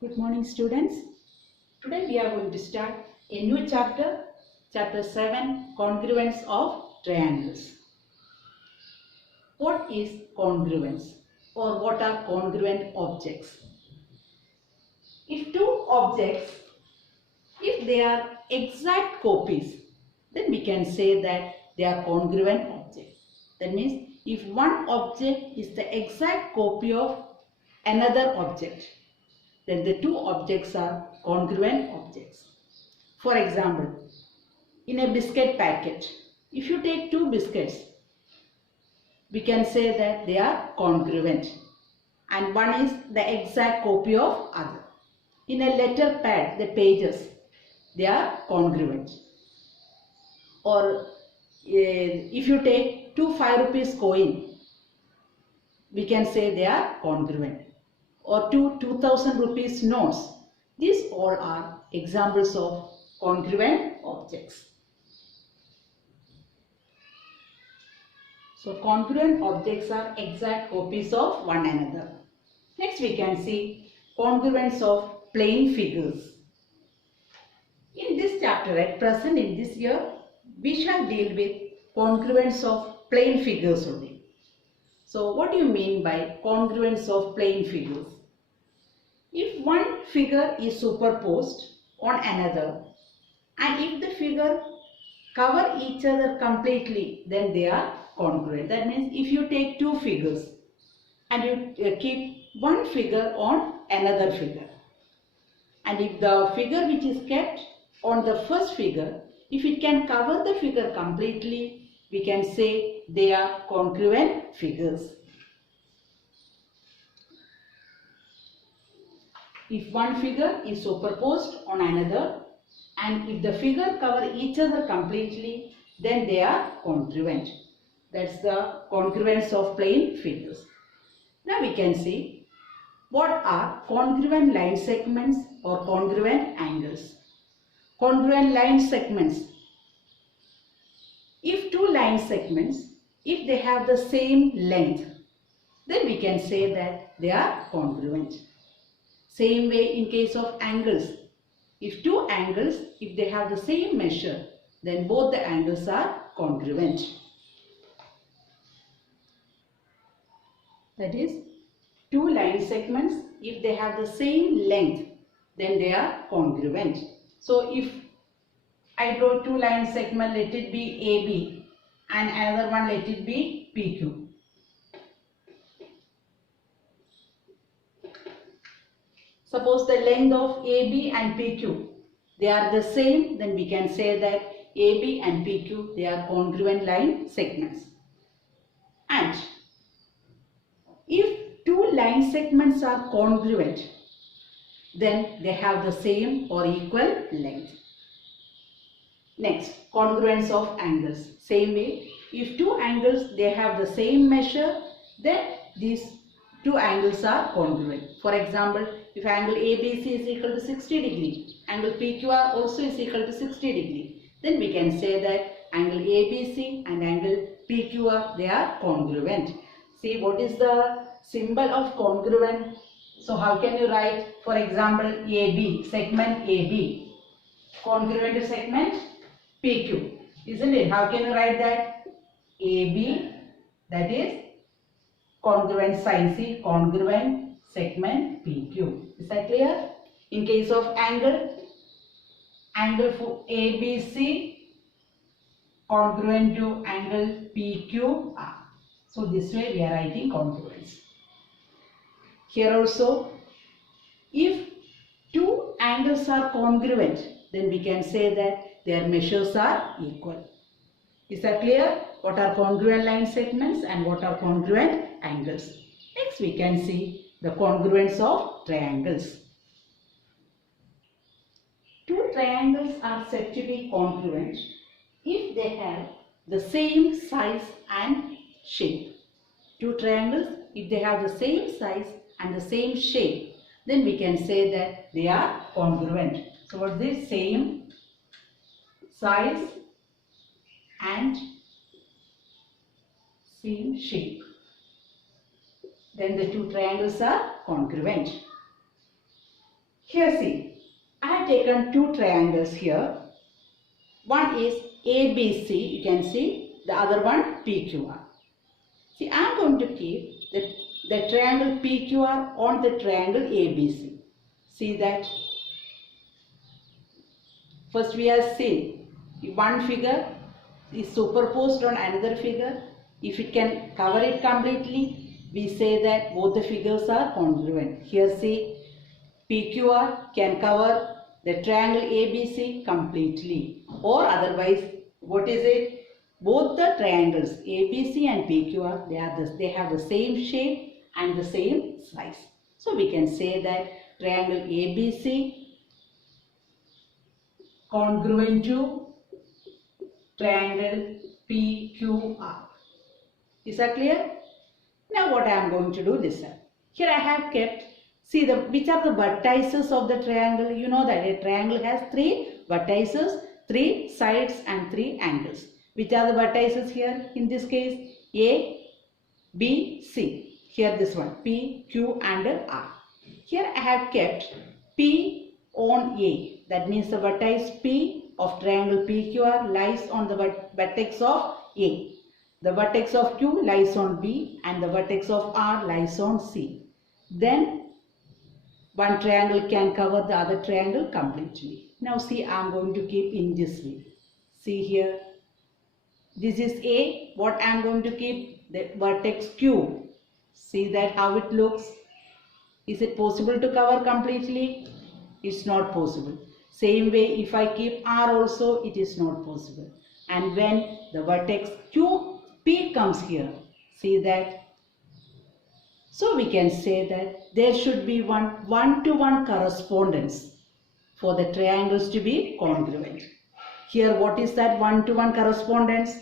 Good morning, students. Today we are going to start a new chapter, chapter 7, congruence of triangles. What is congruence or what are congruent objects? If two objects, if they are exact copies, then we can say that they are congruent objects. That means if one object is the exact copy of another object, then the two objects are congruent objects. For example, in a biscuit packet, if you take two biscuits, we can say that they are congruent and one is the exact copy of other. In a letter pad, the pages, they are congruent. Or if you take two 5 rupees coin, we can say they are congruent. Or two 2000 rupees notes. These all are examples of congruent objects. So congruent objects are exact copies of one another. Next we can see congruence of plane figures. In this chapter at present, in this year, we shall deal with congruence of plane figures only. So what do you mean by congruence of plane figures? If one figure is superposed on another and if the figure cover each other completely, then they are congruent. That means if you take two figures and you keep one figure on another figure, and if the figure which is kept on the first figure, if it can cover the figure completely, we can say they are congruent figures. If one figure is superposed on another and if the figure cover each other completely, then they are congruent. That's the congruence of plane figures. Now we can see what are congruent line segments or congruent angles. Congruent line segments. If two line segments, if they have the same length, then we can say that they are congruent. Same way in case of angles. If two angles, if they have the same measure, then both the angles are congruent. That is, two line segments, if they have the same length, then they are congruent. So if I draw two line segments, let it be AB and another one let it be PQ. Suppose the length of AB and PQ, they are the same, then we can say that AB and PQ, they are congruent line segments. And if two line segments are congruent, then they have the same or equal length. Next, congruence of angles. Same way, if two angles, they have the same measure, then these two angles are congruent. For example, if angle ABC is equal to 60 degree, angle PQR also is equal to 60 degree, then we can say that angle ABC and angle PQR, they are congruent. See, what is the symbol of congruent? So how can you write, for example, AB, segment AB, congruent to segment PQ, isn't it? How can you write that? AB, that is congruent sign, see, congruent segment PQ. Is that clear? In case of angle for ABC congruent to angle PQR. So this way we are writing congruence. Here also, if two angles are congruent, then we can say that their measures are equal. Is that clear? What are congruent line segments and what are congruent angles? Next we can see the congruence of triangles. Two triangles are said to be congruent if they have the same size and shape. Two triangles, if they have the same size and the same shape, then we can say that they are congruent. So what is this? Same size and same shape. Then the two triangles are congruent. Here see, I have taken two triangles here. One is ABC, you can see, the other one PQR. See, I am going to keep the triangle PQR on the triangle ABC. See that? First we have seen one figure is superposed on another figure. If it can cover it completely, we say that both the figures are congruent. Here see, PQR can cover the triangle ABC completely, or otherwise, what is it? Both the triangles ABC and PQR, they have the same shape and the same size. So we can say that triangle ABC congruent to triangle PQR. Is that clear? Now what I am going to do, listen. Here I have kept, see which are the vertices of the triangle. You know that a triangle has three vertices, three sides and three angles. Which are the vertices here? In this case, A, B, C. Here this one, P, Q and R. Here I have kept P on A. That means the vertex P of triangle PQR lies on the vertex of A. The vertex of Q lies on B and the vertex of R lies on C. Then one triangle can cover the other triangle completely. Now see, I am going to keep in this way. See here. This is A. What I am going to keep? The vertex Q. See that how it looks. Is it possible to cover completely? It's not possible. Same way, if I keep R also, it is not possible. And when the vertex QP comes here, see that? So we can say that there should be one-to-one correspondence for the triangles to be congruent. Here, what is that one-to-one correspondence?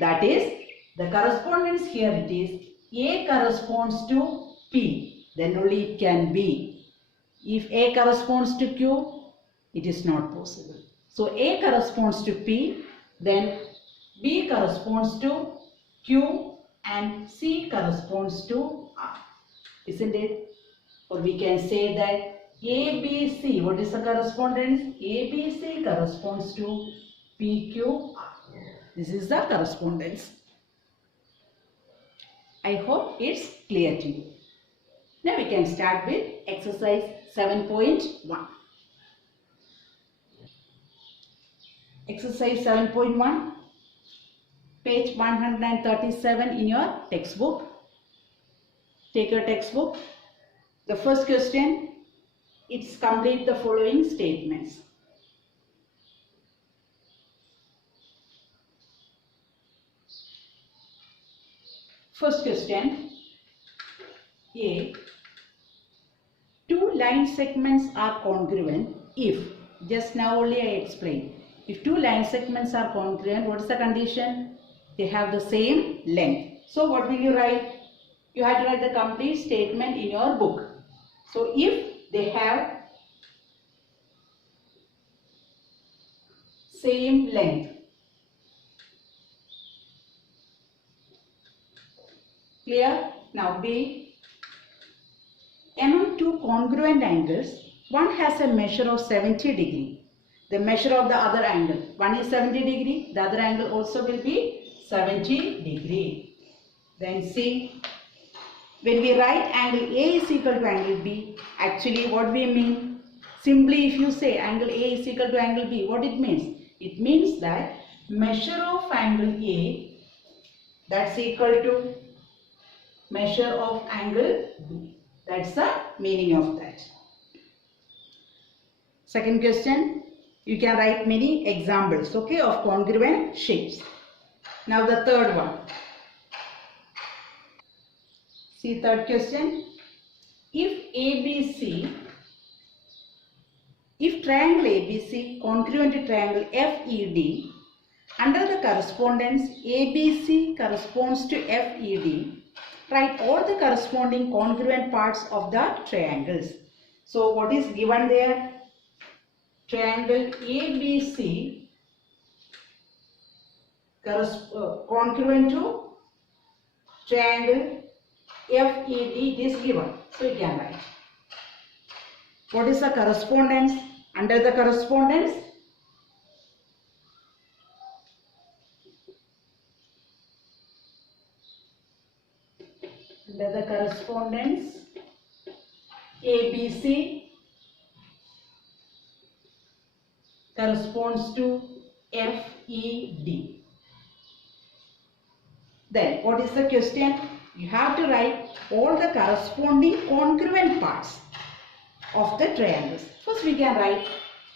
That is, the correspondence here it is A corresponds to P, then only it can be. If A corresponds to Q, it is not possible. So A corresponds to P, then B corresponds to Q and C corresponds to R. Isn't it? Or we can say that ABC, what is the correspondence? ABC corresponds to PQR. This is the correspondence. I hope it's clear to you. Now we can start with exercise 7.1. Exercise 7.1, page 137 in your textbook. Take your textbook. The first question, it's complete the following statements. First question, A. Two line segments are congruent if, just now only I explained, if two line segments are congruent, what is the condition? They have the same length. So what will you write? You have to write the complete statement in your book. So if they have same length, clear? Now B, among two congruent angles, one has a measure of 70 degree. The measure of the other angle, one is 70 degree, the other angle also will be 70 degree. Then C, when we write angle A is equal to angle B, actually what we mean? Simply if you say angle A is equal to angle B, what it means? It means that measure of angle A, that's equal to measure of angle B. That's the meaning of that. Second question, you can write many examples, okay, of congruent shapes. Now the third one. See third question. If triangle ABC congruent to triangle FED, under the correspondence ABC corresponds to FED, write all the corresponding congruent parts of the triangles. So what is given there? Triangle ABC congruent to triangle FED is given. So you can write. What is the correspondence? Under the correspondence, ABC corresponds to FED. Then what is the question? You have to write all the corresponding congruent parts of the triangles. First we can write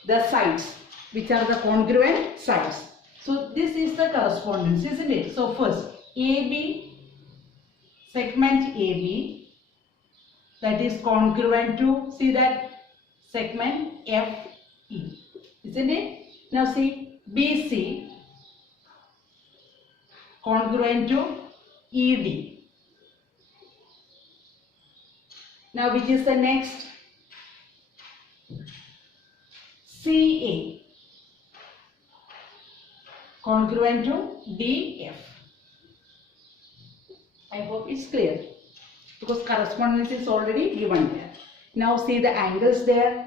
the sides, which are the congruent sides. So this is the correspondence, isn't it? So first AB, segment AB, that is congruent to, see that, segment FE, isn't it? Now see BC, congruent to ED. Now which is the next? CA, congruent to DF. I hope it's clear because correspondence is already given there. Now see the angles there.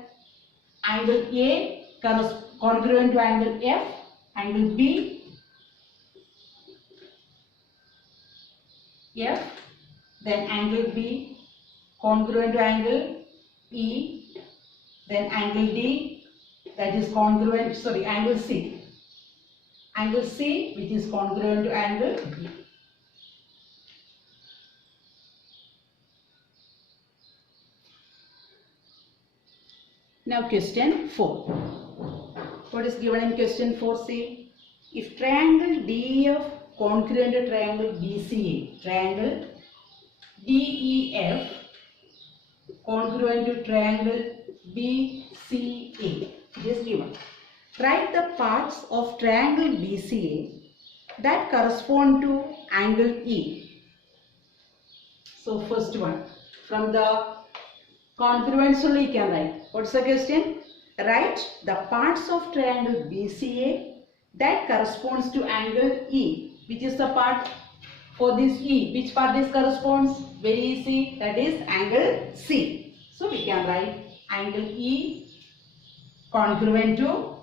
Angle A congruent to angle F, angle B, F, then angle B congruent to angle E, then angle D, that is congruent, sorry, angle C. Angle C, which is congruent to angle B. Now question 4. What is given in question 4? See, if triangle DEF congruent to triangle BCA, triangle DEF congruent to triangle BCA, it is given. Write the parts of triangle BCA that correspond to angle E. So first one, from the congruence only you can write. What's the question? Write the parts of triangle BCA that corresponds to angle E. Which is the part for this E? Which part this corresponds? Very easy. That is angle C. So we can write angle E congruent to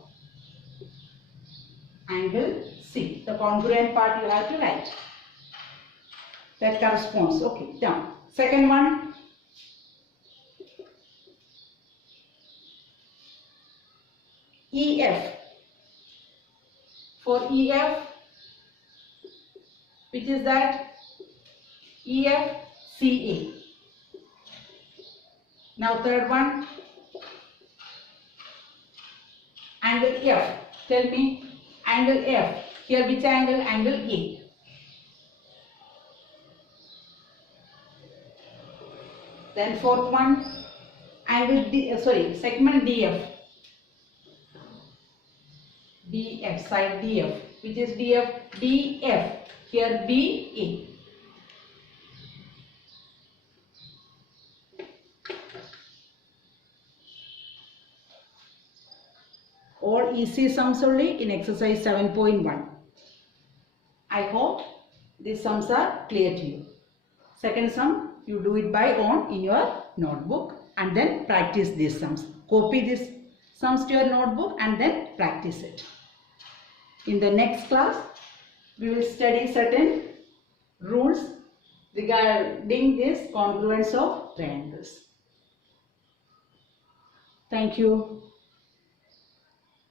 angle C. The congruent part you have to write. That corresponds. Okay, done. Second one. EF. For EF, which is that? EFCA. Now third one. Angle F. Tell me. Angle F. Here which angle? Angle A. Then fourth one. Angle D. Segment DF. DF, side DF, which is DF, DF, here BA. All easy sums only in exercise 7.1. I hope these sums are clear to you. Second sum, you do it by own in your notebook and then practice these sums. Copy these sums to your notebook and then practice it. In the next class, we will study certain rules regarding this congruence of triangles. Thank you.